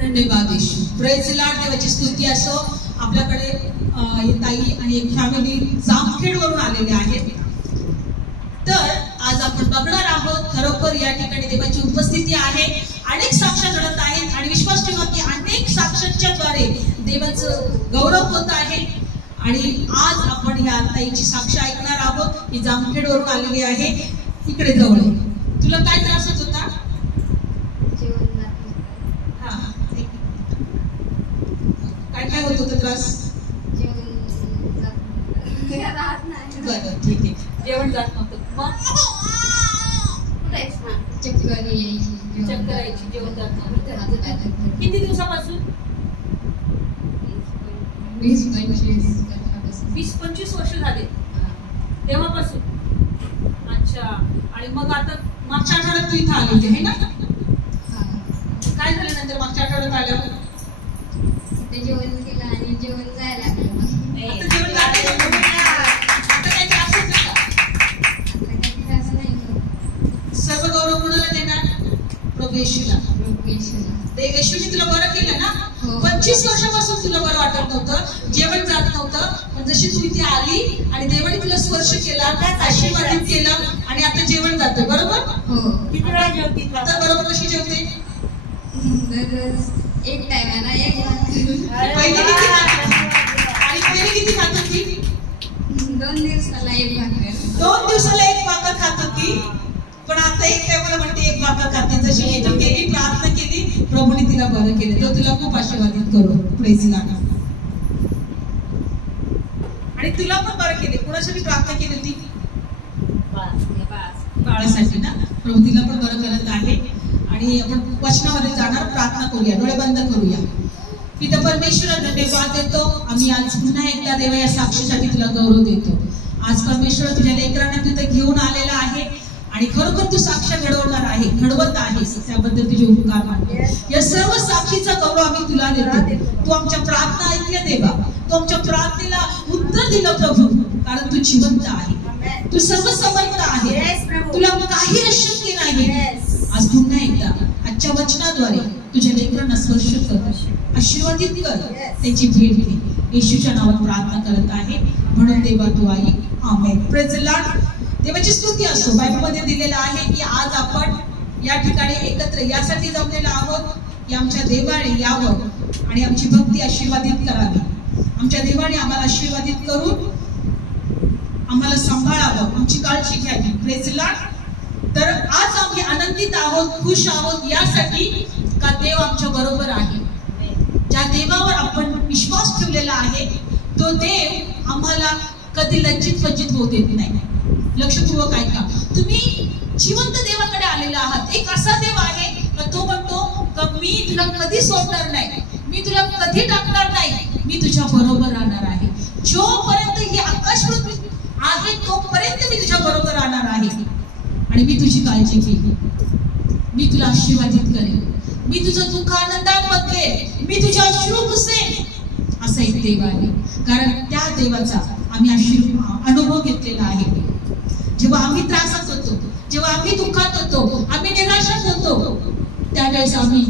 धन्यवाद येशू. Praise the Lord. देवाची स्तुती असो. आपल्याकडे ताई आणि एक फॅमिली जामखेड वरून आलेले आहेत. तर आज आपण बघणार आहोत खरोखर या ठिकाणी देवाची उपस्थिती आहे. अनेक साक्ष घडत आहेत आणि विश्वास ठेवा की अनेक साक्षांच्या द्वारे देवाचं गौरव होत आहे. आणि आज आपण या ताईची साक्ष ऐकणार आहोत. ही जामखेड वरून आलेली आहे. इकडे जवळ. तुला काय त्रास होत होता? काय होत होतं त्रास? बरं ठीक आहे. जेवण जात नव्हतं. मग चक्कर यायची, जेवण जात नव्हतं. किती दिवसापासून? 20-25 वर्ष झाले तेव्हापासून. अच्छा. आणि मग आता मागच्या आठवड्यात तू इथं आली होती है ना? काय झालं नंतर मागच्या आठवड्यात आल्यावर? जेवण केलं आणि जेवण जायला लागलं. आता जेवण लागलं. आता काही त्रास होत नाही का? आता काही त्रास नाही. सर्व गौरव कोणाला देणार? प्रभू येशूला. ते येशूने तुला बरं केलं ना. 25 वर्षापासून तुला बरं वाटत नव्हतं, जेवण जात नव्हतं. पण जशी तू इथे आली आणि देवाने तुला स्पर्श केला, आशीर्वादित केलं आणि आता जेवण जातं. बरोबर? किती वेळा जेवते आता? बरोबर कशी जेवते? एक टायमाला एक पहिले किती खात? आणि पहिले किती खात होती? 2 दिवसाला एक भाकर. 2 दिवसाला एक भाकर खात होती. पण आता एक टायमाला म्हणते एक भाकर खाते. जशी ही तू केली, प्रार्थना केली, प्रभूने तिला बरं केलं. तो तुला खूप आशीर्वादित करू. Praise the Lord. आणि तुला पण बरं केले. कोणासाठी प्रार्थना केली होती? बाळासाठी ना. प्रभू तिला पण बरं करत आहे. आणि आपण वचनामध्ये जाणार, प्रार्थना करूया, डोळे बंद करूया. पिता परमेश्वर धन्यवाद देतो. आम्ही आज पुन्हा एकदा देवा या साक्षीसाठी तुला गौरव देतो. आज परमेश्वर तुझ्या लेकरांना तिथे घेऊन आलेला आहे आणि खरोखर तू साक्ष घडवणार आहे, घडवत आहेस. त्याबद्दल तुझे उपकार मानतो. या सर्व साक्षीचा गौरव आम्ही तुला देतो. तू आमच्या प्रार्थना ऐकल्या देवा. तू आमच्या प्रार्थनेला उत्तर दिलं प्रभू, कारण तू जिवंत आहे. तू सर्व समर्थ आहे. तुला काही अशक्य नाही. आज पुन्हा एकदा आजच्या वचनाद्वारे तुझ्या लेकरांना स्पर्श कर, आशीर्वादित कर, त्याची भेट घे. येशूच्या नावात प्रार्थना करत आहे म्हणून देवा तू आई. आमेन. Praise the Lord. देवाची स्तुती असो. बायबलमध्ये दिलेलं आहे की आज आपण या ठिकाणी एकत्र यासाठी जमलेलो आहोत की आमच्या देवाने यावं आणि आमची भक्ती आशीर्वादित करावी. आमच्या देवाने आम्हाला आशीर्वादित करून आम्हाला सांभाळावं, आमची काळजी घ्यावी. Praise the Lord. तर आज आम्ही आनंदित आहोत, खुश आहोत यासाठी का देव आमच्या बरोबर आहे. ज्या देवावर आपण विश्वास ठेवलेला आहे तो देव आम्हाला कधी लज्जित फज्जित होऊ देत नाही. लक्षपूर्वक ऐका. तुम्ही जिवंत देवाकडे आलेला आहात. एक असा देव आहे का तो म्हणतो का मी तुला कधी सोडणार नाही, मी तुला कधी टाकणार नाही, मी तुझ्या बरोबर राहणार आहे. जोपर्यंत ही आकाश पृथ्वी आहे तोपर्यंत मी तुझ्या बरोबर राहणार आहे आणि मी तुझी काळजी घेईन. मी तुला आशीर्वादित करेन. मी तुझं दुःख आनंदात बदलेन. मी तुझ्या अश्रू पुसेन. असा एक देव आहे. कारण त्या देवाचा आम्ही अनुभव घेतलेला आहे. जेव्हा आम्ही त्रासात होतो, जेव्हा आम्ही दुःखात होतो, आम्ही निराशात होतो, त्यावेळेस आम्ही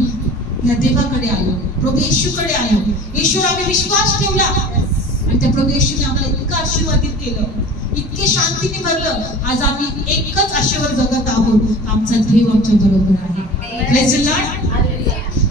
या देवाकडे आलो, प्रभू येशूकडे आलो. येशूवर आम्ही विश्वास ठेवला आणि त्या प्रभू येशूने आम्हाला इतकं आशीर्वादित केलं, इतके शांतीने भरलं. आज आम्ही एकच आशेवर जगत आहोत. आमचा देव आमच्या बरोबर आहे. Praise the Lord.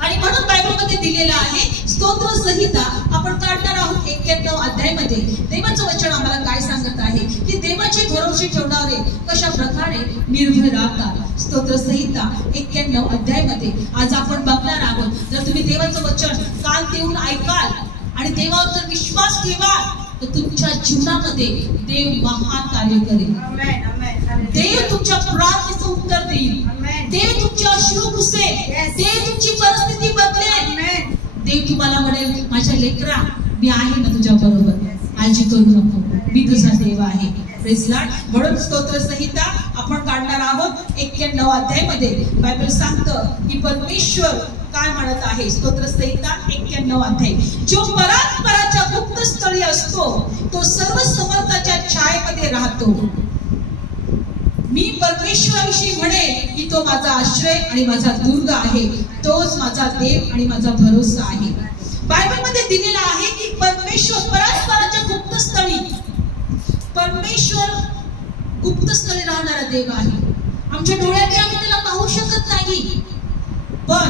आणि म्हणून बायबलमध्ये दिलेलं आहे स्तोत्र संहिता आपण काढणार आहोत 91 अध्यायामध्ये. देवाचं वचन आम्हाला काय सांगत आहे की देवाचे भरोसे ठेवणारे कशा प्रकारे निर्भय राहतात. स्तोत्र संहिता 91 अध्यायामध्ये आज आपण बघणार आहोत. जर तुम्ही देवाचं वचन कान देऊन ऐकाल आणि देवावर जर विश्वास ठेवाल तर तुमच्या जीवनामध्ये देव महान कार्य करेल. देव तुमच्या प्रार्थनेचं उत्तर देईल. देव तुमचे अश्रू पुसेल. देव तुमची परिस्थिती बदलेल. देव तुम्हाला म्हणेल माझ्या लेकरा मी आहे ना तुझ्या बरोबर, काळजी करू नको, मी तुझा देव आहे. Praise the Lord. म्हणून स्तोत्र संहिता आपण काढणार आहोत 91 अध्यायामध्ये. बायबल सांगतं की परमेश्वर काय म्हणत आहे. स्तोत्र संहिता 91 अध्याय. जो परात्पराच्या गुप्त स्थळी असतो तो सर्व समर्थाच्या छायेमध्ये राहतो. मी परमेश्वराविषयी म्हणे की तो माझा आश्रय आणि माझा दुर्ग आहे, तोच माझा देव आणि माझा भरोसा आहे. बायबलमध्ये दिलेला आहे की परमेश्वर परस्पराच्या गुप्तस्थळी, परमेश्वर गुप्तस्थळी राहणारा देव आहे. आमच्या डोळ्याने आम्ही त्याला पाहू शकत नाही, पण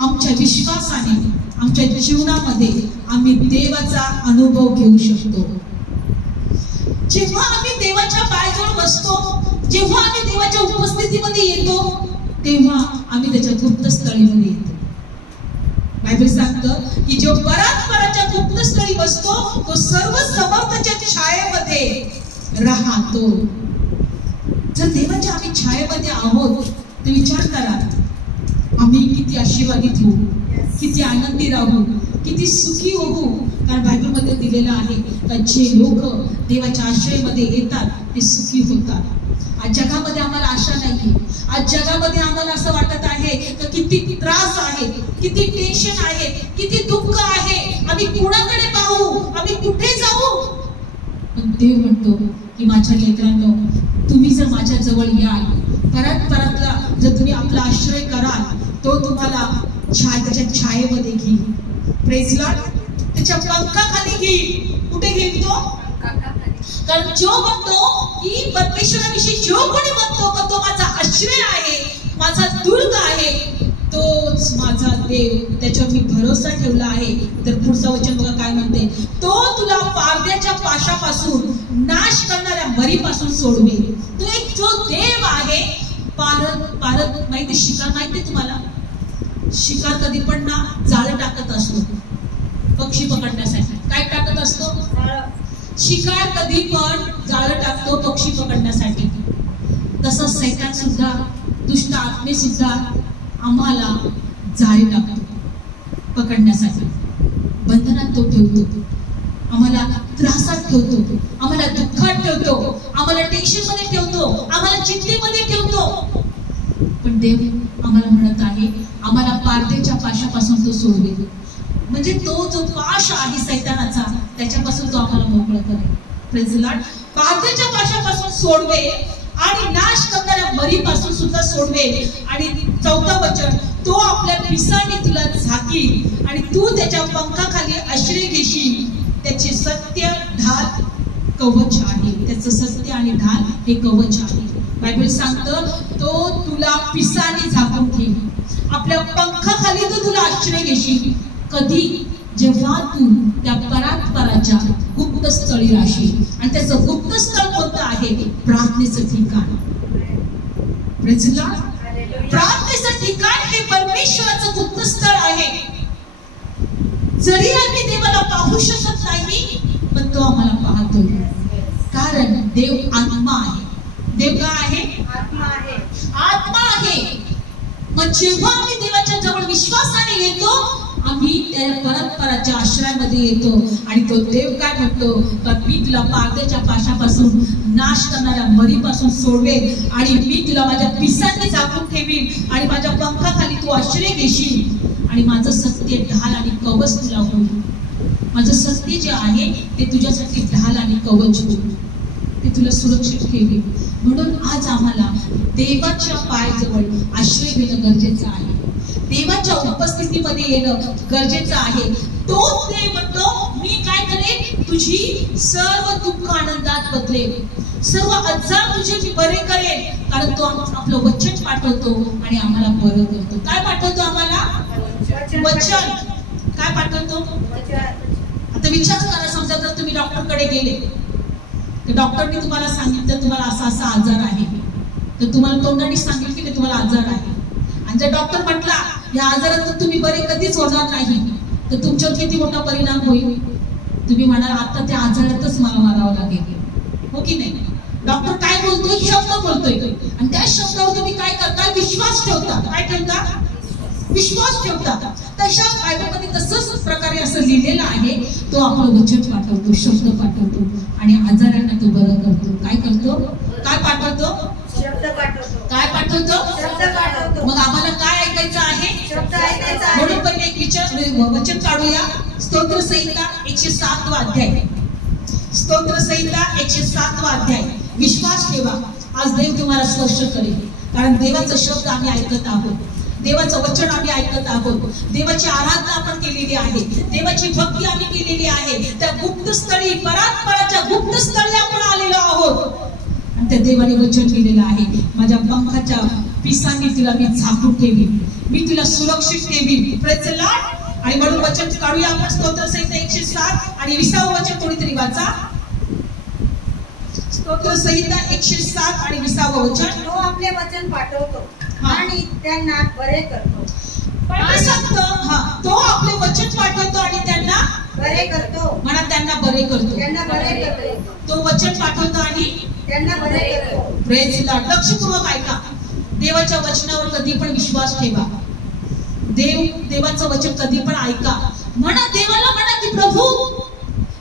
आमच्या विश्वासाने आमच्या जीवनामध्ये आम्ही देवाचा अनुभव घेऊ शकतो. जेव्हा आम्ही देवाच्या पायाजवळ बसतो, जेव्हा आम्ही देवाच्या उपस्थितीमध्ये येतो, तेव्हा आम्ही त्याच्या गुप्तस्थळीमध्ये येतो. बायबल सांगतं की जो परस्पराच्या गुप्तस्थळी बसतो तो सर्व समर्थाच्या छायेमध्ये राहतो. जर देवाच्या आम्ही छायेमध्ये आहोत तर विचार करा, आम्ही किती आशीर्वादित होऊ, किती आनंदी राहू, किती सुखी होऊ. कारण बायबलमध्ये दिलेलं आहे का जे लोक देवाच्या आश्रयामध्ये येतात ते सुखी होतात. आज जगामध्ये आम्हाला आशा नाही, आज जगामध्ये आम्हाला असं वाटत आहे की किती त्रास आहे, किती टेन्शन आहे, किती दुःख आहे, आम्ही कुणाकडे पाहू, आम्ही कुठे जाऊ. पण देव म्हणतो की माझ्या लेकरांनो, तुम्ही जर माझ्या जवळ याल, परतला जर तुम्ही आपला आश्रय कराल, तो तुम्हाला त्याच्या छायेमध्ये घेईल. Praise Lord. त्याच्या पंखाखाली घेईल. कुठे घेईल तो? कारण जो म्हणतो की परमेश्वराविषयी जो कोणी म्हणतो की तो माझा आश्रय आहे, माझा दुर्ग आहे, तोच माझा देव, त्याच्यावर मी भरोसा ठेवला आहे. तर पुढचं वचन बघा काय म्हणते, तो तुला पारद्याच्या पाशापासून, नाश करणाऱ्या मरीपासून सोडवेल. तो एक जो देव आहे. पारद माहिती, शिकार माहिती तुम्हाला? शिकार कधी पण ना जाळं टाकत असतो पक्षी पकडण्यासाठी. काय टाकत असतो? शिकार कधी पण जाळं टाकतो पक्षी पकडण्यासाठी. तसंच सैतान सुद्धा, दुष्ट आत्मे सुद्धा आम्हाला जाळी टाकतो पकडण्यासाठी. बंधनात तो ठेवतो, आम्हाला त्रासात ठेवतो, आम्हाला दुःखात ठेवतो, आम्हाला टेन्शन मध्ये ठेवतो, आम्हाला चिंतेमध्ये ठेवतो. पण देव आम्हाला म्हणत आहे, आम्हाला पारदेच्या पाशापासून तो सोडवेल. म्हणजे तो जो पाश आहे सैतानाचा, त्याच्यापासून तो आम्हाला मोकळं करेल. Praise Lord. पारदेच्या पाशापासून सोडवेल आणि नाश करणाऱ्या मरीपासून सुद्धा सोडवेल. आणि चौथं वचन, तो आपल्या पिसाने तुला झाकील आणि तू त्याच्या पंखाखाली आश्रय घेशील. त्याचे सत्य ढाल कवच आहे. त्याचं सत्य आणि ढाल हे कवच आहे. बायबल सांगतं तो तुला पिसाने झाकून ठेवी, आपल्या पंखाखाली तो तुला आश्रय घेशील. कधी? जेव्हा तू त्या परात्पराच्या गुप्तस्थळी राहशील. आणि त्याचं गुप्तस्थळ कोणतं आहे? प्रार्थनेचं ठिकाण. Praise Lord. प्रार्थनेचं ठिकाण हे परमेश्वराचं गुप्तस्थळ आहे. जरी आम्ही देवाला पाहू शकत नाही, पण तो आम्हाला पाहतोय. कारण देव आत्मा आहे. देव काय आहे? आत्मा आहे. आत्मा आहे. मग जेव्हा आम्ही देवाच्या जवळ विश्वासाने येतो, आम्ही त्या परस्पराच्या आश्रयामध्ये येतो. आणि तो देव काय म्हणतो, तर मी तुला पारद्याच्या पाशापासून, नाश करणाऱ्या मरीपासून सोडवेल आणि मी तुला माझ्या पिसांनी झाकून ठेवील आणि माझ्या पंखाखाली तू आश्रय घेशील आणि माझं सत्य ढाल आणि कवच तुला होईल. माझं सत्य जे आहे ते तुझ्यासाठी ढाल आणि कवच होईल, ते तुला सुरक्षित ठेवेल. म्हणून आज आम्हाला देवाच्या पायाजवळ आश्रय घेणं गरजेचं आहे. देवाच्या उपस्थितीमध्ये येणं गरजेचं आहे. तोच देव म्हणतो, मी काय करेन, तुझी सर्व दुःख आनंदात बदलेल, सर्व आजार तुझे मी बरे करेन. कारण तो आपलं वचन पाठवतो आणि आम्हाला बरं करतो. काय पाठवतो आम्हाला? वचन. काय पाठवतो? आता विचार करा, समजा जर तुम्ही डॉक्टरकडे गेले तर डॉक्टरने तुम्हाला सांगितलं तुम्हाला असा असा आजार आहे, तर तुम्हाला तोंडाने सांगितलं की तुम्हाला आजार आहे. आणि जर डॉक्टर म्हटला या आजारात तुम्ही बरे कधीच होणार नाही, तर तुमच्यावर किती मोठा परिणाम होईल. तुम्ही म्हणाल आता त्या आजारातच मला मारावं लागेल, हो की नाही? डॉक्टर काय बोलतोय? शब्द बोलतोय आणि त्या शब्दावर तुम्ही काय करता? विश्वास ठेवता. काय ठेवता? विश्वास ठेवता. तशा बायबलमध्ये तसंच प्रकारे असं लिहिलेलं आहे. तो आपलं वचन पाठवतो, शब्द पाठवतो आणि आजारांना तो बरं करतो. काय करतो? काय पाठवतो? शब्द पाठवतो. काय पाठवतो? शब्द पाठवतो. मग आम्हाला काय ऐकायचं आहे? शब्द ऐकायचा आहे. म्हणून पहिले एक वचन काढूया. स्तोत्र संहिता 107 अध्याय. स्तोत्र संहिता 107 अध्याय. विश्वास ठेवा. आज देव तुम्हाला स्पर्श करेल, कारण देवाचा शब्द आम्ही ऐकत आहोत, देवाचं वचन आम्ही ऐकत आहोत, देवाची आराधना आपण केलेली आहे, देवाची भक्ती आम्ही केलेली आहे. त्या गुप्त स्थळी, परात्पराच्या गुप्त स्थळी आपण आलेलो आहोत आणि त्या देवाने वचन केलेलं आहे, माझ्या पंखाच्या पिसांनी तुला मी झाकून ठेवीन, मी तुला सुरक्षित ठेवीन. Praise the Lord. आणि म्हणून वचन काढूया आपण स्तोत्र संहिता 107 आणि 20 वचन थोडी तरी वाचा. स्तोत्र संहिता 107 आणि 20 वचन. तो आपले वचन पाठवतो आणि त्यांना बरे करतो. तो आपले वचन पाठवतो आणि त्यांना बरे करतो. म्हणा त्यांना बरे करतो. त्यांना बरे करतो. तो वचन पाठवतो आणि त्यांना बरे करतो. Praise the Lord. लक्षपूर्वक ऐका. देवाच्या वचनावर कधी पण विश्वास ठेवा. देवाचं वचन कधी पण ऐका. म्हणा देवाला, म्हणा की प्रभू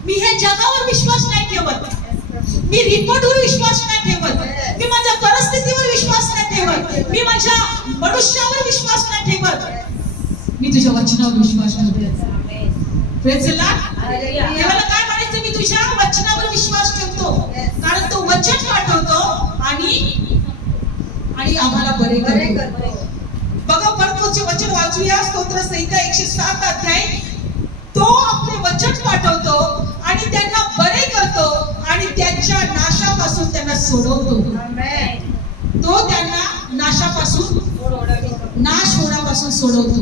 मी हे जगावर विश्वास नाही ठेवत, मी रिपोर्टवर विश्वास नाही ठेवत, मी माझ्या परिस्थितीवर विश्वास नाही ठेवत, मी माझ्या मनुष्यावर विश्वास नाही ठेवत, मी तुझ्या वचनावर विश्वास ठेवते. Praise the Lord. देवाला काय म्हणायचं, मी तुझ्या वचनावर विश्वास ठेवतो, कारण तो वचन पाठवतो आणि आम्हाला बरे करतो. बघा परतोचे वचन वाचूया. स्तोत्र संहिता 107 अध्याय. तो आपले वचन पाठवतो आणि त्यांना बरे करतो आणि त्यांच्या नाशापासून त्यांना सोडवतो. तो त्यांना नाश होण्यापासून सोडवतो.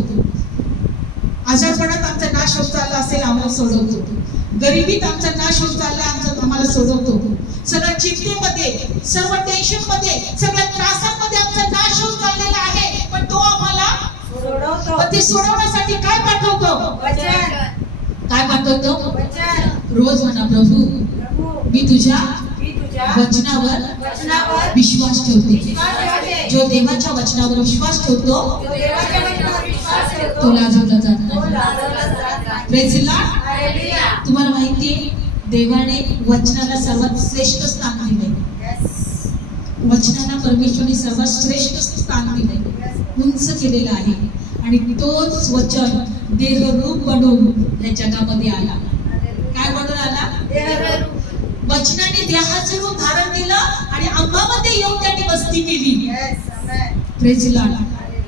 आजारपणात आमचा नाश होत चालला असेल, आम्हाला सोडवतो. गरिबीत आमचा नाश होत चालला, आम्हाला सोडवतो. सगळ्या चिंतेमध्ये, सर्व टेन्शन मध्ये, सगळ्या त्रासांमध्ये आमचा नाश होत चाललेला आहे, पण तो आम्हाला सोडवतो. ते सोडवण्यासाठी काय पाठवतो? वचन. काय पाठवतो? वचन. रोज म्हणा, प्रभू मी तुझ्या वचनावर विश्वास ठेवते. जो देवाच्या वचनावर विश्वास ठेवतो तो लाजवला जात नाही. Praise the Lord. तुम्हाला माहितीये देवाने वचनाला सर्वात श्रेष्ठ स्थान दिले. वचनाला परमेश्वराने सर्वात श्रेष्ठ स्थान दिले, उंच केलेलं आहे. आणि तोच वचन देहरूप बनून या जगामध्ये आला. काय बनून आला? वचनाने देहाचं रूप धारण केलं आणि अंगामध्ये येऊन त्यांनी वस्ती केली. Praise the Lord.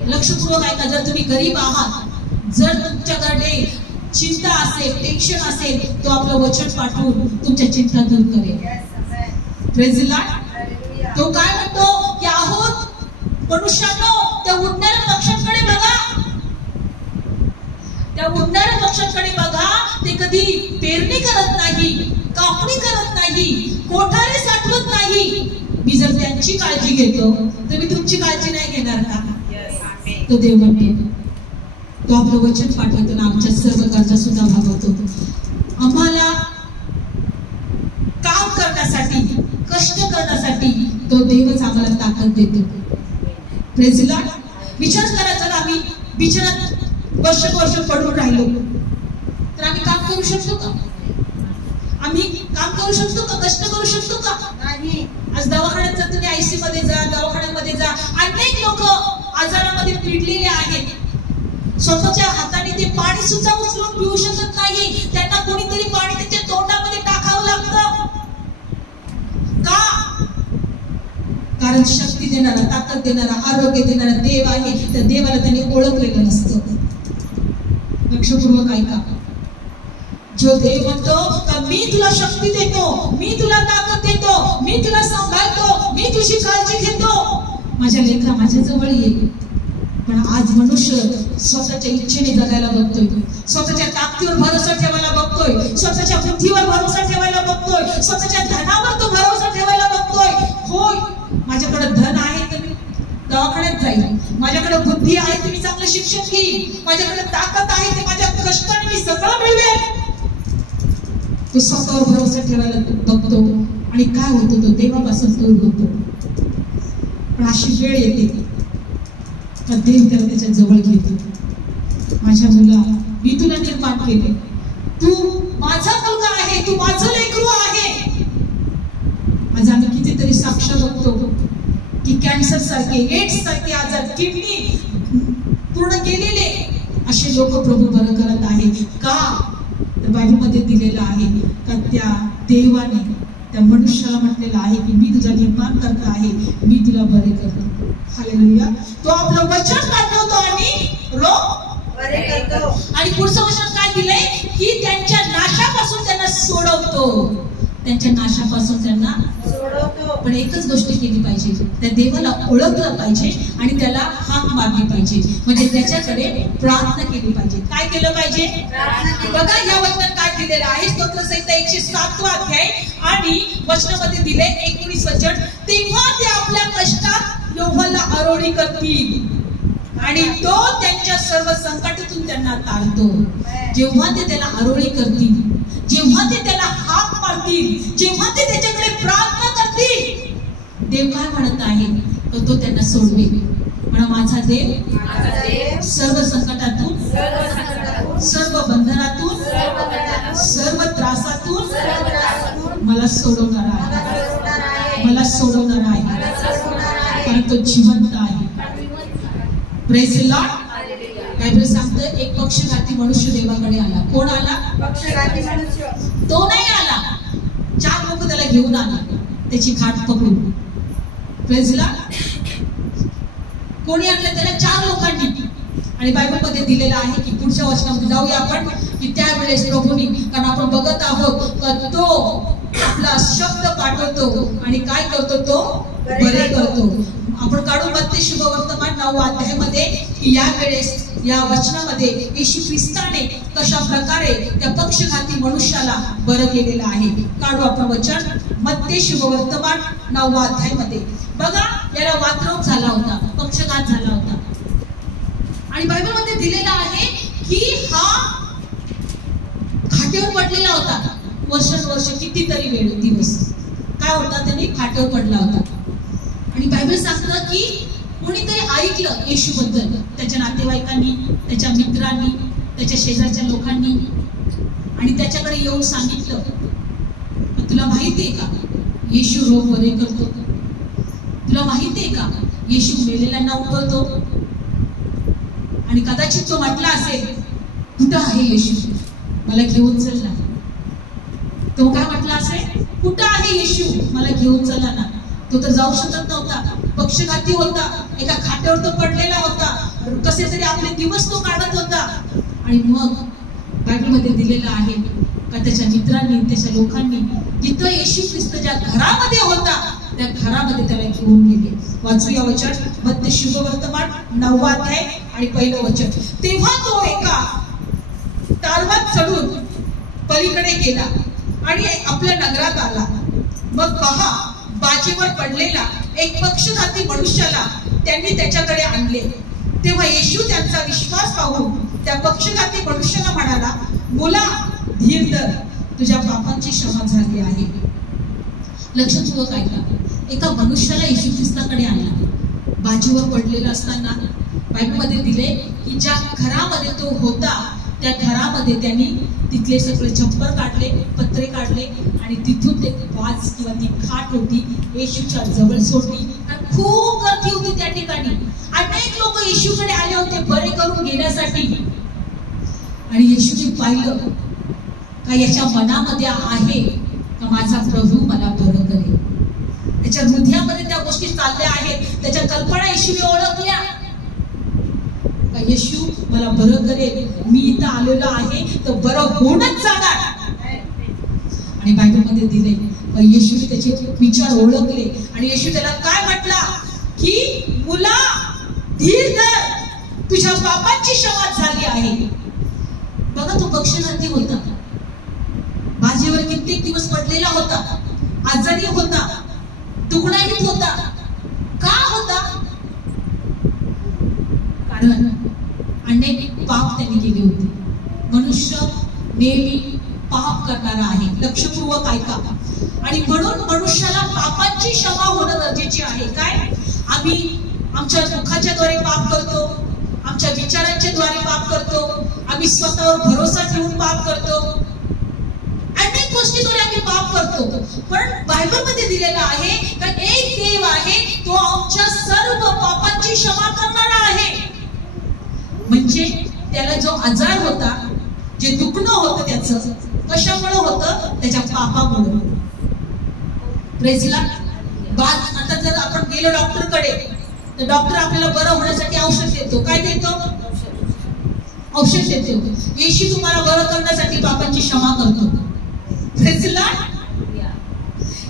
लक्षपूर्वक ऐका. जर तुम्ही गरीब आहात, जर तुमच्याकडे चिंता असेल, टेन्शन असेल, तो आपलं वचन पाठवून तुमच्या चिंता दूर करेल. Praise the Lord. तो काय म्हणतो की आहोत मनुष्यानो, त्या उडणाऱ्या पक्ष्यांकडे बघा, त्या उडणाऱ्या पक्ष्यांकडे बघा. ते कधी पेरणी करत नाही, कापणी करत नाही, कोठारे साठवत नाही. मी जर त्यांची काळजी घेतो तर मी तुमची काळजी नाही घेणार का? तो देव म्हणतो. तो आपलं वचन पाठवतो ना आमच्या सर्व गरजा सुद्धा भागवतो. आम्हाला काम करण्यासाठी, कष्ट करण्यासाठी तो देवच आम्हाला ताकद देतो. Praise the Lord. विचार करा, जर आम्ही बिछाण्यात वर्ष पडून राहिलो तर आम्ही काम करू शकतो का? आम्ही काम करू शकतो का? कष्ट करू शकतो का? नाही. आज दवाखान्यात जर तुम्ही आयसी मध्ये जा, दवाखान्यामध्ये जा, अनेक लोक आजारामध्ये पिडलेले आहेत. स्वतःच्या हाताने ते पाणी सुद्धा उचलून पिऊ शकत नाही. त्यांना कोणीतरी पाणी त्यांच्या तोंडामध्ये टाकावं लागतं. का? कारण शक्ती देणारा, ताकद देणारा, आरोग्य देणारा देव आहे. त्या देवाला त्यांनी ओळखलेलं नसतं. लक्षपूर्वक ऐका. जो देव म्हणतो का मी तुला शक्ती देतो, मी तुला ताकद देतो, मी तुला सांभाळतो, मी तुझी काळजी घेतो, माझ्या लेकरा माझ्या जवळ ये. पण आज मनुष्य स्वतःच्या इच्छेने जगायला बघतोय, स्वतःच्या ताकदीवर भरोसा ठेवायला बघतोय, स्वतःच्या बुद्धीवर भरोसा ठेवायला बघतोय, स्वतःच्या धनावर तो भरोसा ठेवायला बघतोय. होय, माझ्याकडे धन आहे तर मी दवाखान्यात जाईल, माझ्याकडे बुद्धी आहे तर मी चांगलं शिक्षण घेईन, माझ्याकडे ताकद आहे ते माझ्या कष्टाने मी सगळं मिळवेल. तो स्वतःवर भरोसा ठेवायला बघतो आणि काय होतो, तो देवापासून दूर होतो. पण अशी वेळ येते तर देव त्याला त्याच्या जवळ घेतो. माझ्या मुला, मी तुला निर्माण केले, तू माझा मुलगा आहे, तू माझं लेकरू आहे. आज आम्ही कितीतरी साक्ष बघतो की कॅन्सर सारखे, एड्स सारखे आजार, किडनी पूर्ण गेलेले असे लोक प्रभू बरं करत आहे. का? बायबलमध्ये दिलेलं आहे का त्या देवाने त्या मनुष्याला म्हटलेलं आहे की मी तुझा निर्माण करता आहे, मी तुला बरे करतो. हालेलुया. तो आपलं वचन पाठवतो आणि बरे करतो. आणि पुढचं वचन काय दिलंय की त्यांच्या नाशापासून त्यांना सोडवतो, त्यांच्या नाशापासून त्यांना सोडवतो. पण एकच गोष्ट केली पाहिजे, त्या देवाला ओळखलं पाहिजे आणि त्याला हाक मारली पाहिजे, म्हणजे त्याच्याकडे प्रार्थना केली पाहिजे. काय केलं पाहिजे? बघा या वचनात काय दिलेलं आहे, स्तोत्रसंहिता 107 अध्याय आणि वचनामध्ये दिले 19 वचन. तेव्हा ते आपल्या कष्टात यहोवाला आरोळी करतील आणि तो त्यांच्या सर्व संकटातून त्यांना तारतो. जेव्हा ते त्याला आरोळी करतील, जेव्हा ते त्याला हाक मारतील, जेव्हा ते त्याच्याकडे प्रार्थना करतील, देव काय म्हणत आहे, तो त्यांना सोडवेल. म्हणा माझा देव सर्व संकटातून, सर्व बंधनातून, सर्व त्रासातून मला सोडवणार आहे, मला सोडवणार आहे, कारण तो जिवंत आहे. Praise the Lord. बायबल सांगतं एक पक्षघाती मनुष्य देवाकडे आला. कोण आला? पक्षघाती मनुष्य. तो नाही आला, 4 लोक त्याला घेऊन आले त्याची खाट पकडून. Praise the Lord. कोणी आणलं त्याला? 4 लोकांनी. आणि बायबल मध्ये दिलेलं आहे की पुढच्या वचनामध्ये जाऊया आपण की त्यावेळेस प्रभूंनी, कारण आपण बघत आहोत की तो आपला शब्द पाठवतो आणि काय करतो, तो बरे करतो. आपण काढू मत्ती शुभवर्तमान 9 अध्यायामध्ये की या वेळेस या वचनामध्ये येशू ख्रिस्ताने कशा प्रकारे त्या पक्षघाती मनुष्याला बरं केलेलं आहे. काढू आपण वचन मत्ती शुभवर्तमान 9 अध्यायामध्ये. बघा याला वातरोग झाला होता, पक्षघात झाला होता आणि बायबल मध्ये दिलेला आहे की हा खाटेवर पडलेला होता. वर्ष कितीतरी वेळ दिवस काय होता, त्याने खाटेवर पडला होता. आणि बायबल सांगतं की कोणीतरी ऐकलं येशू बद्दल, त्याच्या नातेवाईकांनी, त्याच्या मित्रांनी, त्याच्या शेजारच्या लोकांनी, आणि त्याच्याकडे येऊन सांगितलं, तुला माहितीये का येशू रोग बरे करतो, तुला माहितीये का येशू मेलेल्यांना उठवतो. आणि कदाचित तो म्हटला असेल, कुठं आहे येशू, मला घेऊन चल ना. तो काय म्हटला असेल, कुठं आहे येशू, मला घेऊन चला ना. तो तर जाऊ शकत नव्हता, पक्षघाती होता, एका खाट्यावर तो पडलेला होता, कसे तरी आपले दिवस तो काढत होता. आणि मग बायबलमध्ये दिलेलं आहे का त्याच्या मित्रांनी, त्याच्या लोकांनी जिथं येशू ख्रिस्त ज्या घरामध्ये होता त्या घरामध्ये त्याला घेऊन गेले. वाचूया वचन मत्ती शुभवर्तमान 9 अध्याय आणि 1 वचन. तेव्हा तो एका तारवात चढून पलीकडे गेला आणि आपल्या नगरात आला. मग पहा बाजीवर पडलेला एक पक्षघाती मनुष्याला त्यांनी त्याच्याकडे आणले. तेव्हा येशू त्यांचा विश्वास पाहून त्या पक्षघाती मनुष्याला म्हणाला, मुला धीर धर, तुझ्या पापांची क्षमा झाली आहे. लक्षपूर्वक ऐका, एका मनुष्याला येशू ख्रिस्ताकडे आणला. बाजीवर पडलेला असताना बायबलमध्ये दिले की ज्या घरामध्ये तो होता त्या घरामध्ये त्यांनी तिथले सगळे छप्पर काढले, पत्रे काढले आणि तिथून ते बाज किंवा ती खाट होती येशूच्या जवळ सोडली. आणि खूप गर्दी होती त्या ठिकाणी. अनेक लोक येशूकडे आले होते बरे करून घेण्यासाठी. आणि येशूने पाहिलं का याच्या मनामध्ये आहे का माझा प्रभू मला बरं करेल. त्याच्या हृदयामध्ये त्या गोष्टी चालल्या आहेत, त्याच्या कल्पना येशूने ओळखल्या. येशू मला बरं करेल, मी इथं आलेलो आहे तर बरं होऊनच जाणार. आणि बायबलमध्ये दिले येशूने त्याचे विचार ओळखले आणि येशू त्याला काय म्हटला की मुला धीर धर, तुझ्या पापांची क्षमा झाली आहे. बघा तो पक्षघाती होता, बाजीवर कित्येक दिवस पडलेला होता, आजारी होता, दुखणाहीत होता. का होता? कारण अनेक पाप त्यांनी केले होते. मनुष्य नेहमी पाप करणारा आहे, लक्षपूर्वक ऐका. आणि म्हणून मनुष्याला पापांची क्षमा होणं गरजेची आहे. काय? आम्ही आमच्या दुःखाच्या द्वारे पाप करतो, आमच्या विचारांच्या द्वारे पाप करतो, आम्ही स्वतःवर भरोसा ठेवून पाप करतो, अनेक गोष्टीद्वारे आम्ही पाप करतो. पण बायबलमध्ये दिलेलं आहे का एक देव आहे, तो आमच्या सर्व पापांची क्षमा करणारा आहे. म्हणजे त्याला जो आजार होता, जे दुखणं होतं त्याचं कशामुळे होतं? त्याच्या पापामुळे. Praise Lord. आता जर आपण गेलो डॉक्टरकडे तर डॉक्टर आपल्याला बरं होण्यासाठी औषध देतो. काय देतो? औषध देतो. येशू तुम्हाला बरं करण्यासाठी पापांची क्षमा करतो. Praise Lord.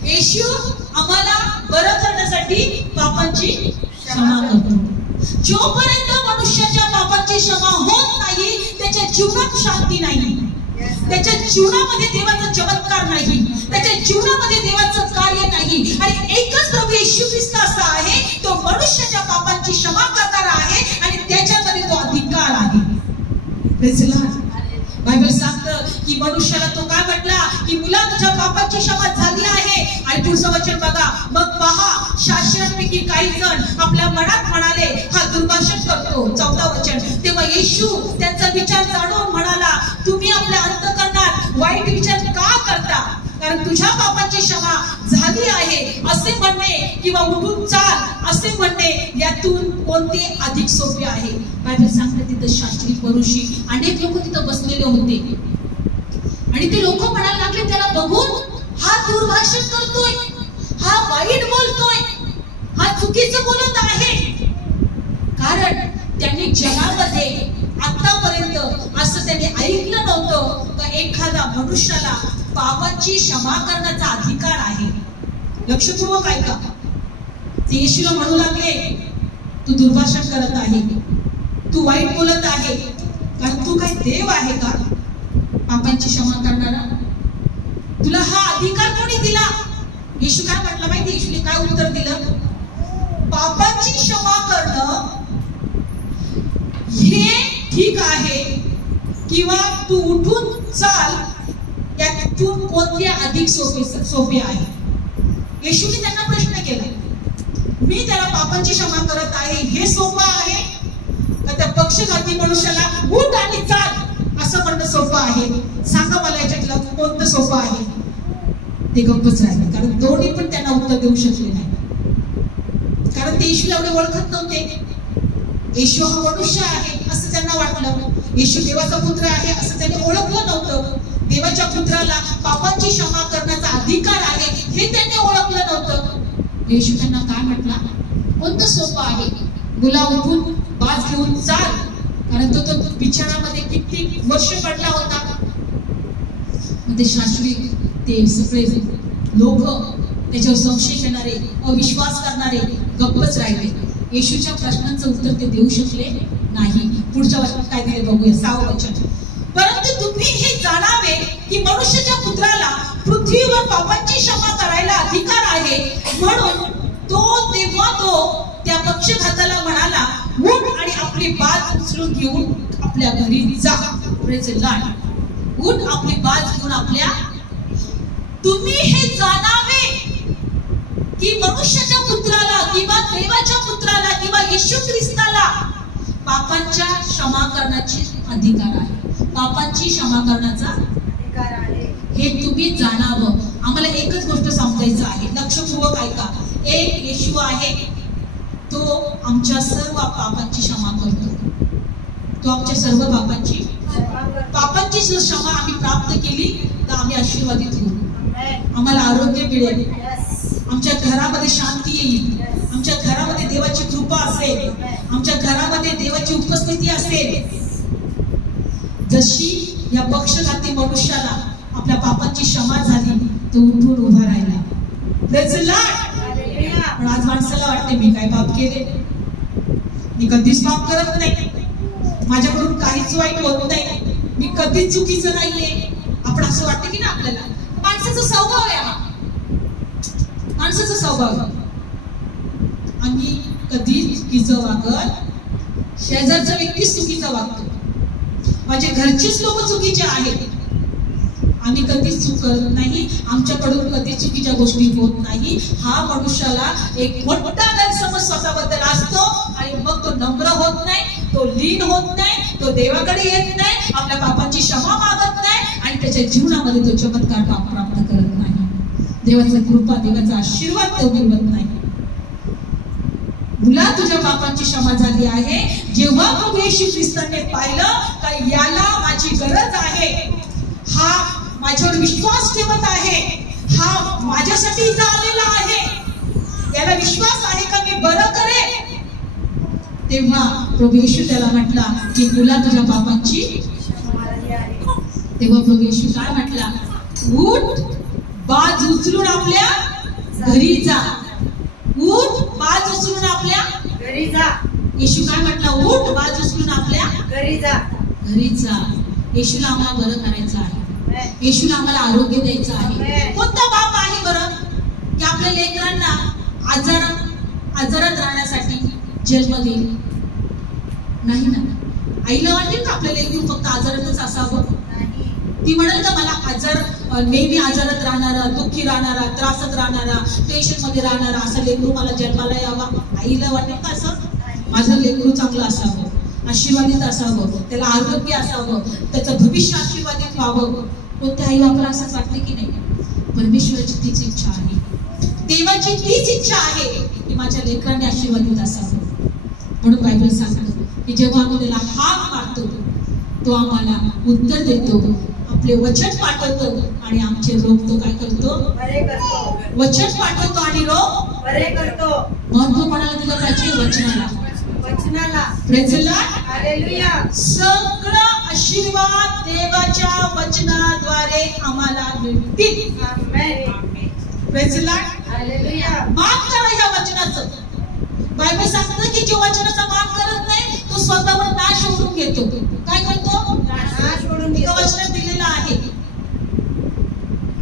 येशू आम्हाला बरं करण्यासाठी पापांची क्षमा करतो. जोपर्यंत मनुष्याच्या पापांची क्षमा होत नाही त्याच्या जीवनात शांती नाही, त्याच्या जीवनामध्ये देवाचा चमत्कार नाही, त्याच्या जीवनामध्ये देवाचं कार्य नाही. आणि एकच प्रभू येशू ख्रिस्त असा आहे, तो मनुष्याच्या पापांची क्षमा करणारा आहे आणि त्याच्यामध्ये तो अधिकार आहे. Praise Lord. बायबल सांगतं की मनुष्याला तो काय म्हटला की मुला तुझ्या पापाची क्षमा झाली आहे. आणि पुढचं वचन बघा, मग पहा शास्त्रांपैकी काही जण आपल्या मनात म्हणाले हा दुर्भाषण करतो. 14 वचन. तेव्हा येशू त्यांचा विचार जाणून म्हणाला, तुम्ही आपल्या अंतःकरणात वाईट विचार का करता? कारण तुझ्या पापाची क्षमा झाली आहे असे म्हणणे किंवा उठून चाल असे म्हणणे यातून कोणते अधिक सोपे आहे? बायबल सांगते तिथं शास्त्री परुषी अनेक लोक तिथं बसलेले होते आणि ते लोक म्हणायला लागले त्याला बघून, हा दुर्भाषण करतोय, हा वाईट बोलतोय, हा चुकीचं बोलत आहे. कारण त्यांनी जगामध्ये आतापर्यंत असं त्यांनी ऐकलं नव्हतं का एखादा मनुष्याला पापाची क्षमा करण्याचा अधिकार आहे. लक्षपूर्वक ऐका. ते येशूला म्हणू लागले, तू दुर्भाषण करत आहे, तू वाईट बोलत आहे, कारण तू काय देव आहे का पापांची क्षमा करणारा? तुला हा अधिकार कोणी दिला? येशू काय म्हटलं माहिती? येशूने काय उत्तर दिलं? पापांची क्षमा करणं हे ठीक आहे किंवा तू उठून चाल यातून कोणते अधिक सोपे आहे? येशूने त्यांना प्रश्न केला. मी त्याला पापांची क्षमा करत आहे हे सोपं आहे का त्या पक्षघाती मनुष्याला उठ आणि चाल असं म्हणणं सोपं आहे? सांगा मला याच्यातलं कोणतं सोपं आहे? ते गप्पच राहिले, कारण दोन्ही पण त्यांना उत्तर देऊ शकले नाही. कारण ते येशूला एवढे ओळखत नव्हते. येशू हा मनुष्य आहे असं त्यांना वाटलं, येशू देवाचा पुत्र आहे असं त्यांनी ओळखलं नव्हतं. देवाच्या पुत्राला पापांची क्षमा करण्याचा अधिकार आहे हे त्यांनी ओळखलं नव्हतं. येशू त्यांना काय म्हटला? कोणतं सोपं आहे? मुला उठून बाज घेऊन चाल. कारण तो बिछाणामध्ये किती वर्ष पडला होता. ते शास्त्री ते सगळे लोक त्याच्यावर संशय घेणारे, अविश्वास करणारे गप्पच राहिले. येशूच्या प्रश्नांचं उत्तर ते देऊ शकले नाही. पुढच्या वचनात काय दिले बघूया. 6वं वचन. परंतु तुम्ही हे जाणावे की मनुष्याच्या पुत्राला पृथ्वीवर पापांची क्षमा करायला अधिकार आहे. म्हणून तेव्हा तो त्या पक्षघाताला म्हणाला, उठ आणि आपली बाज उचलून घेऊन आपल्या घरी जा. Praise Lord. उठ आपली बाज घेऊन आपल्या. तुम्ही हे जाणावे की मनुष्याच्या पुत्राला किंवा देवाच्या पुत्राला किंवा येशू ख्रिस्ताला पापांच्या क्षमा करण्याची अधिकार आहे. पापांची क्षमा करण्याचा अधिकार आहे हे तुम्ही जाणावं. आम्हाला एकच गोष्ट समजायचं आहे. लक्षपूर्वक ऐका. एक येशू आहे, तो आमच्या सर्व पापांची क्षमा करतो. तो आमच्या सर्व पापांची जर क्षमा आम्ही प्राप्त केली तर आम्ही आशीर्वादित होऊ. आम्हाला आरोग्य मिळेल, आमच्या घरामध्ये शांती येईल, आमच्या घरामध्ये देवाची कृपा असेल, आमच्या घरामध्ये देवाची उपस्थिती असेल. जशी या पक्षघाती मनुष्याला आपल्या पापांची क्षमा झाली तो उठून उभा राहिला. Praise Lord. पण आज माणसाला वाटते मी काय पाप केले? मी कधीच पाप करत नाही, माझ्याकडून काहीच वाईट होत नाही, मी कधीच चुकीचं नाहीये. आपण असं वाटतं की ना आपल्याला. माणसाचा स्वभाव आहे हा, माणसाचा स्वभाव. आम्ही कधीच चुकीचं वागत, शेजारचा व्यक्तीच चुकीचा वागतो, माझे घरचेच लोक चुकीचे आहेत. आम्ही कधीच चूक करत नाही, आमच्याकडून कधीच चुकीच्या गोष्टी होत नाही. हा मनुष्याला एक मोठा गैरसमज स्वतःबद्दल असतो आणि मग तो नम्र होत नाही, तो लीन होत नाही, तो देवाकडे येत नाही, आपल्या पापांची क्षमा मागत नाही आणि त्याच्या जीवनामध्ये तो चमत्कार प्राप्त करत नाही. देवाचा कृपा, देवाचा आशीर्वाद तो मिळवत नाही. मुला तुझ्या पापांची क्षमा झाली आहे. जेव्हा प्रभू येशू ख्रिस्ताने पाहिलं का याला माझी गरज आहे, हा माझ्यावर विश्वास ठेवत आहे, हा हा माझ्यासाठी इथं आलेला आहे, याला विश्वास आहे का मी बरं करेन. तेव्हा प्रभू येशू त्याला म्हटला की तुला तुझ्या पापांची. तेव्हा प्रभू येशू काय म्हटला, उठ बाज उचलून आपल्या घरी जा. उठ बाज उचलून आपल्या घरी जा. येशू काय म्हटला, उठ बाज उचलून आपल्या घरी जा. घरी जा. येशूला आम्हाला बरं करायचं आहे, येशूला आम्हाला आरोग्य द्यायचं आहे. कोणता बाप आहे बरं की आपल्या लेकरांना आजारात राहण्यासाठी जन्म देईल? नाही ना. आईला वाटेल का आपल्या लेकरू फक्त आजारातच असावं? ती म्हणेल का मला नेहमी आजारात राहणारा, दुःखी राहणारा, त्रासात राहणारा, टेन्शन मध्ये राहणारा असा लेकरू मला जन्माला यावा? आईला वाटेल का असं? माझं लेकरू चांगलं असावं, आशीर्वादित असावं, त्याला आरोग्य असावं, त्याचं भविष्य आशीर्वादित व्हावं. कोणत्या आई बापाला असंच वाटते की नाही? परमेश्वराची तीच इच्छा आहे, देवाची तीच इच्छा आहे की माझ्या लेकराने आशीर्वादित असावं. म्हणून बायबल सांगतो की जेव्हा आम्ही त्याला हाक मारतो तो आम्हाला उत्तर देतो, आपले वचन पाठवतो आणि आमचे रोग तो काय करतो? बरे करतो. वचन पाठवतो आणि रोग बरे करतो. महत्व कोणाला दिलं पाहिजे? वचनाला. वचनाला. Praise the Lord. हालेलुया. सगळं आशीर्वाद देवाच्या वचनाद्वारे आम्हाला मिळतील. Amen. Praise the Lord. Hallelujah. माफ करा या वचनाचं. बायबल सांगतं की जो वचनाचा माफ करत नाही तो स्वतःवर नाश ओढून घेतो. काय करतो? नाश ओढून घेतो. वचनात दिलेलं आहे.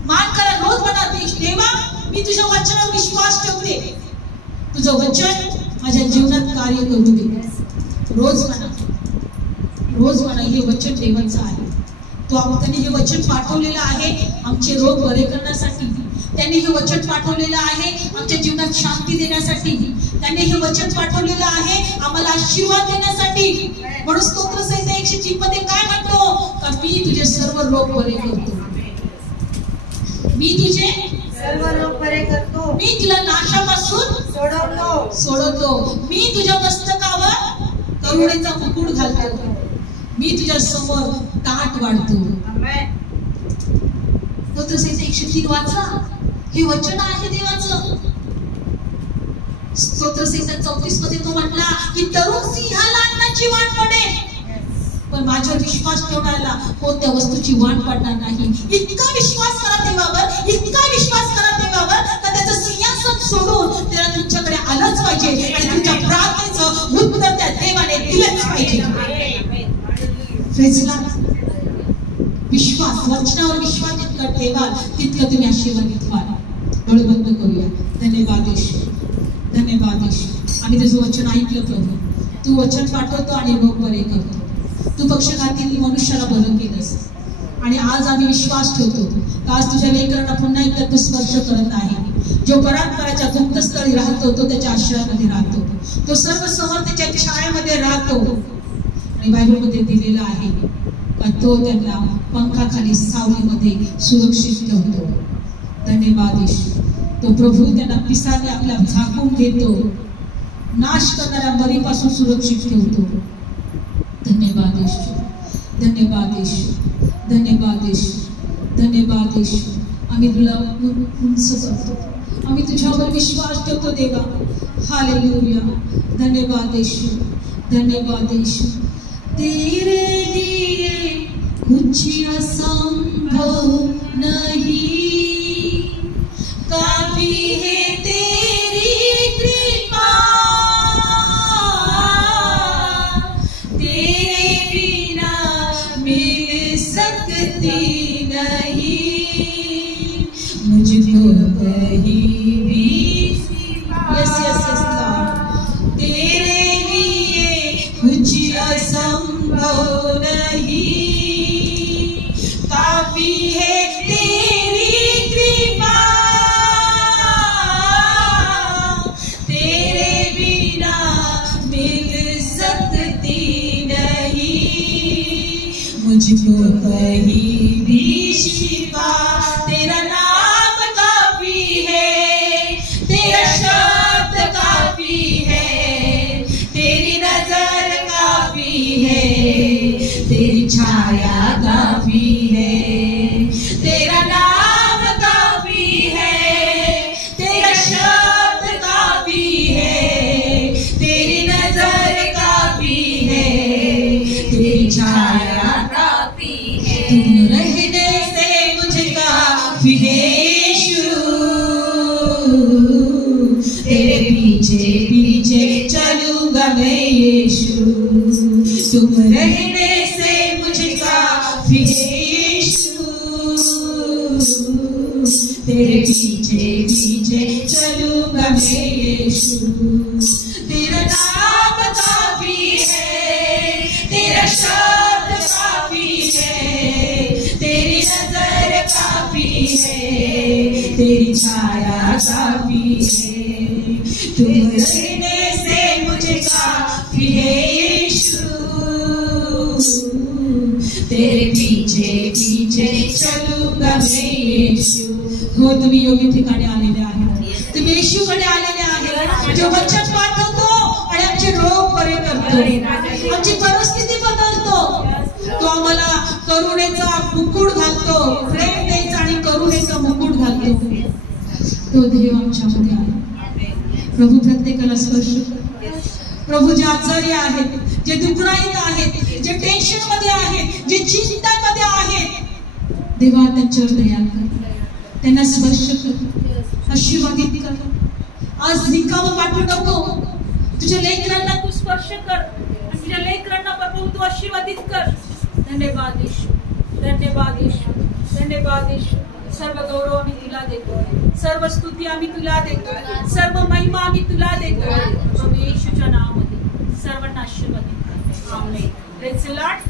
मान करा, रोज म्हणा, देवा मी तुझ्या वचनावर विश्वास ठेवते, तुझं वचन माझ्या जीवनात कार्य करू दे. रोज म्हणा, रोज म्हणा, हे वचन देवाचं आहे. त्यांनी हे वचन पाठवलेलं आहे आमचे रोग बरे करण्यासाठी. त्यांनी हे वचन पाठवलेलं आहे आमच्या जीवनात शांती देण्यासाठी. त्यांनी हे वचन पाठवलेलं आहे आम्हाला आशीर्वाद देण्यासाठी. म्हणून स्तोत्र संहिता 103 मध्ये काय म्हणतो? का मी तुझे सर्व रोग बरे करतो. मी तुझे सर्व रोग बरे करतो. मी तुला नाशापासून सोडवतो. मी तुझ्या मस्तकावर करुणेचा मुकुट घालतो. मी तुझ्या समोर ताट वाढतो. आमेन. स्तोत्र संहिता 103 वाचा, हे वचन आहे देवाचं. स्तोत्र संहिता 34 मध्ये तो म्हटला की तरुण सिंहाला अन्नाची वाट पडेल पण माझ्यावर विश्वास ठेवणाऱ्याला कोणत्या वस्तूची वाट पडणार नाही. इतका विश्वास करा देवावर, इतका विश्वास करा देवावर का त्याचं सिंहासन सोडून त्याला तुमच्याकडे आलंच पाहिजे आणि तुमच्या प्रार्थनेचं उत्तर त्या देवाने दिलंच पाहिजे. विश्वास, वचनावर विश्वास जितका ठेवाल तितकं तुम्ही आशीर्वादित व्हाल. डोळे बंद करूया. धन्यवाद येशू, धन्यवाद येशू. आम्ही तुझं वचन ऐकलं प्रभू. तू वचन पाठवतो आणि रोग बरे करतो. तू पक्षघातील मनुष्याला बरं केलंस आणि आज आम्ही विश्वास ठेवतो का आज तुझ्या लेकरांना पुन्हा एकदा तू स्पर्श करत आहे. जो परात्पराच्या गुप्तस्थळी राहतो तो त्याच्या आश्रयामध्ये राहतो, तो सर्व समर्थेच्या छायेमध्ये राहतो. आणि बायबलमध्ये दिलेलं आहे का तो त्यांना पंखाखाली सावलीमध्ये सुरक्षित ठेवतो. धन्यवाद येशू. तो प्रभू त्यांना पिसाने आपल्या झाकून घेतो, नाश करणाऱ्या मरीपासून सुरक्षित ठेवतो. धन्यवाद येशू, धन्यवाद येशू, धन्यवाद येशू, धन्यवाद येशू. आम्ही तुला उंच करतो, आम्ही तुझ्यावर विश्वास ठेवतो देवा. हालेलुया. धन्यवाद येशू, धन्यवाद येशू. तेरे लिए कुछ असंभव नहीं, काफी है तेरी कृपा, तेरे बिना मिल सकती नहीं मुझको कहीं भी. Yes yes yes Lord. तेरे लिए कुछ असंभव नहीं, काफी है तेरी कृपा, तेरे बिना मिल सकती नहीं मुझको कहीं भी शिफा. तेरा नाम काफी है, तेरा शब्द काफी है, तेरी नजर काफी है, तेरी छाया काफी है, तेरा नाम काफी है. काफी है। तुम रहने से मुझे काफी है यीशु, तेरे पीछे पीछे चलूंगा मैं यीशु। तुम रहने से मुझे काफी है यीशु, तेरे पीछे पीछे चलूंगा मैं यीशु। तेरा नाम काफी है, तेरा शब्द काफी है, तेरी नजर काफी है, तेरी छाया काफी है। तुम रहने से मुझे काफी है यीशु, तेरे पीछे पीछे चलूंगा मैं यीशु। हो तुम्ही योग्य ठिकाणी आलेले आहे, तुम्ही येशूकडे आलेले आहे जो वचन पाठवतो आणि आमचे रोग बरे करतो, आमची परिस्थिती बदलतो। तो आम्हाला करुणेचा मुकुट घालतो, प्रेम द्यायचा आणि करुणेचा मुकुट घालतो। तो देव आमच्यामध्ये आहे। प्रभू प्रत्येकाला स्पर्श कर। प्रभू जे आजारी आहेत, जे दुःखराईत आहेत, जे टेन्शन मध्ये आहेत, जे चिंतांमध्ये आहेत, देवा त्यांच्यावर दया कर, त्यांना स्पर्श कर, आशीर्वादित कर। आज निकाम पाठवू नको, तुझ्या लेकरांना तू स्पर्श कर, तुझ्या लेकरांना प्रभू तू आशीर्वादित कर। धन्यवाद येशू, धन्यवाद येशू, धन्यवाद येशू। सर्व गौरव आम्ही तुला देतो, सर्व स्तुती आम्ही तुला देतो, सर्व महिमा आम्ही तुला देतो। प्रभू येशूच्या नावामध्ये सर्वांना आशीर्वादित कर। आमेन। Praise the Lord.